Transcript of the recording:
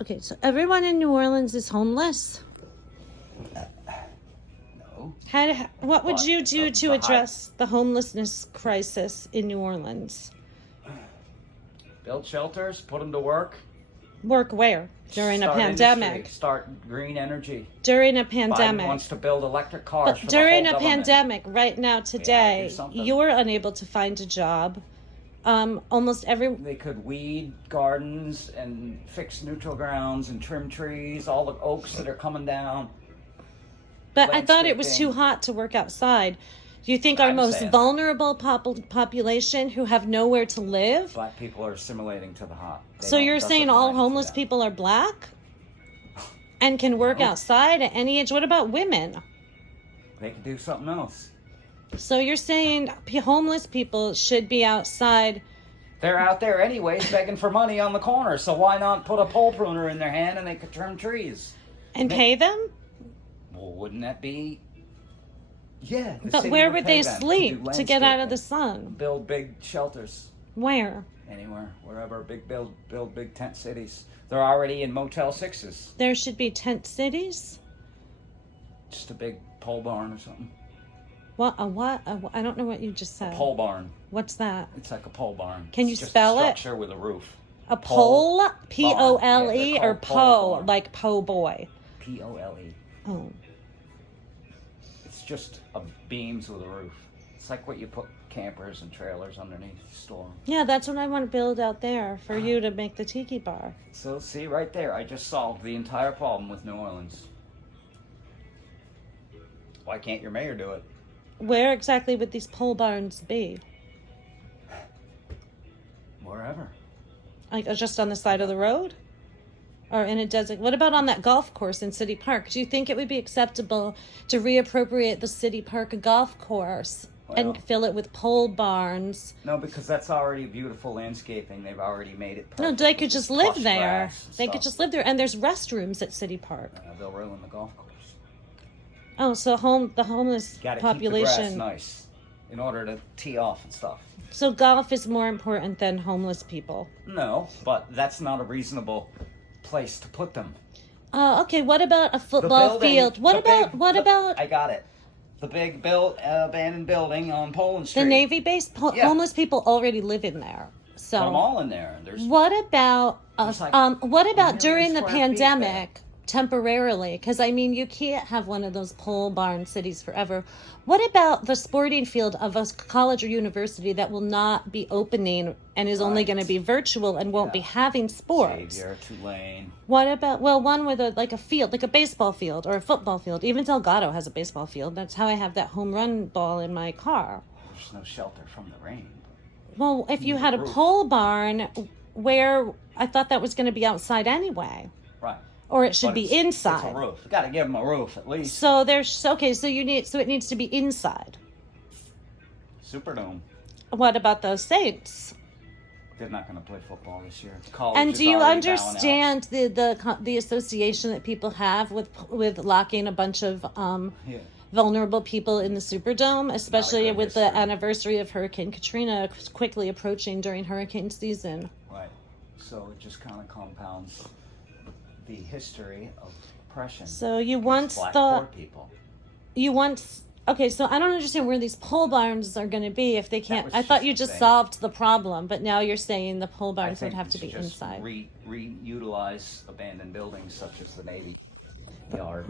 Okay, so everyone in New Orleans is homeless. No. What would But you do of to the address the homelessness crisis in New Orleans? Build shelters, put them to work. Work where? During a Start pandemic. industry, start green energy. During a Biden pandemic. wants to build electric cars But for during the a whole government. pandemic, right now, today, something. you're unable to find a job. Almost every... They could weed gardens and fix neutral grounds and trim trees, all the oaks that are coming down. But I thought it was too hot to work outside. Do you think our most vulnerable population who have nowhere to live? Black people are assimilating to the hot. So you're saying all homeless people are black? And can work outside at any age? What about women? They could do something else. So you're saying homeless people should be outside? They're out there anyways begging for money on the corner, so why not put a pole pruner in their hand and they could trim trees? And pay them? Well, wouldn't that be... Yeah. But where would they sleep to get out of the sun? Build big shelters. Where? Anywhere, wherever. Build big tent cities. They're already in Motel 6s. There should be tent cities? Just a big pole barn or something. What? I don't know what you just said. A pole barn. What's that? It's like a pole barn. Can you spell it? Just a structure with a roof. A pole? P-O-L-E or pole, like po boy? P-O-L-E. Oh. It's just beams with a roof. It's like what you put campers and trailers underneath to store them. Yeah, that's what I want to build out there for you to make the tiki bar. So see right there, I just solved the entire problem with New Orleans. Why can't your mayor do it? Where exactly would these pole barns be? Wherever. Like just on the side of the road? Or in a desert? What about on that golf course in City Park? Do you think it would be acceptable to reappropriate the City Park golf course and fill it with pole barns? No, because that's already beautiful landscaping. They've already made it perfect. No, they could just live there. They could stuff. just live there. And there's restrooms at City Park. They'll ruin the golf course. Oh, so the homeless population. Keep the grass nice in order to tee off and stuff. So golf is more important than homeless people? No, but that's not a reasonable place to put them. Okay, what about a football field? What about... I got it. The big abandoned building on Poland Street. The Navy base? Homeless people already live in there. So put them all in there. What about during the pandemic, temporarily? Because, I mean, you can't have one of those pole barn cities forever. What about the sporting field of a college or university that will not be opening and is only going to be virtual and won't be having sports? Xavier, Tulane. What about, one with a field, like a baseball field or a football field? Even Delgado has a baseball field. That's how I have that home run ball in my car. There's no shelter from the rain. Well, if you had a pole barn where I thought that was going to be outside anyway. Right. Or it should be inside. It's a roof. You got to give them a roof at least. So it needs to be inside. Superdome. What about those Saints? They're not going to play football this year. College and is do you already understand the association that people have with locking a bunch of vulnerable people in the Superdome, especially with the anniversary of Hurricane Katrina quickly approaching during hurricane season? Right. So it just kind of compounds the history of oppression. So you once black thought poor people. Okay, so I don't understand where these pole barns are going to be if they can't. I thought you just solved the problem, but now you're saying the pole barns would have to be inside. Reutilize abandoned buildings such as the Navy Yard.